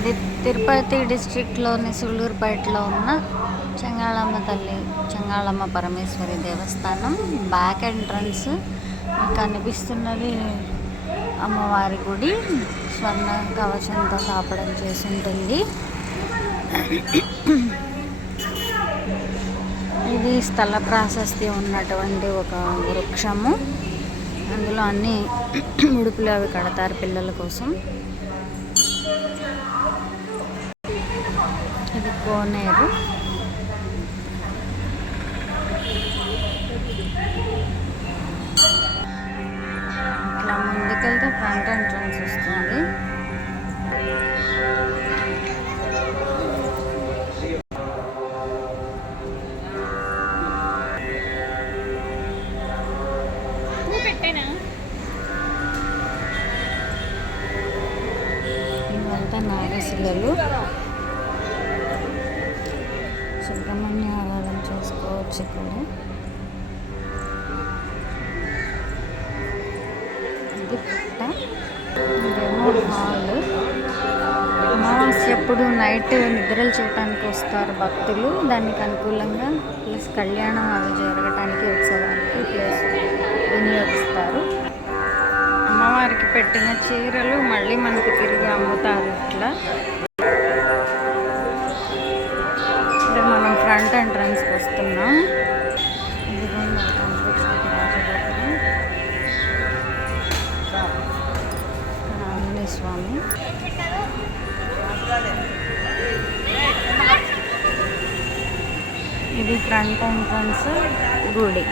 ఇది తిరుపతి డిస్ట్రిక్ట్లోని సుళ్ళూరుపేటలో ఉన్న చెంగాళమ్మ తల్లి, చెంగాళమ్మ పరమేశ్వరి దేవస్థానం బ్యాక్ ఎంట్రన్స్. మీకు కనిపిస్తున్నది అమ్మవారి గుడి. స్వర్ణ కవచంతో కాపడం చేసి ఉంటుంది. ఇది స్థల ప్రాశస్త్యం ఉన్నటువంటి ఒక వృక్షము. అందులో అన్ని ఉడుపులు అవి కడతారు పిల్లల కోసం. ఇది కోనేరు. ఇట్లా ముందుకెళ్తే ఫ్రంట్ ఎంట్రన్స్ వస్తుంది. ఇవంతా నాగశిలలు. సుబ్రహ్మణ్య ఆరాధన చేసుకోవచ్చు ఇక్కడ. ఇది పుట్ట, ఇదేమో హాల్. అమావాస్య అప్పుడు నైట్ నిద్రలు చేయడానికి వస్తారు భక్తులు. దానికి అనుకూలంగా ప్లస్ కళ్యాణం అవి జరగటానికి ఉత్సవానికి ప్లస్ వినియోగిస్తారు. అమ్మవారికి పెట్టిన చీరలు మళ్ళీ మనకు తిరిగి అమ్ముతారు. ఇట్లా మనం ఫ్రంట్ ఎంట్రన్స్కి వస్తున్నాం. ఇదిగోండి రాజగోపురం, ఆంజనేయ స్వామి. ఇది ఫ్రంట్ ఎంట్రన్స్ గుడి.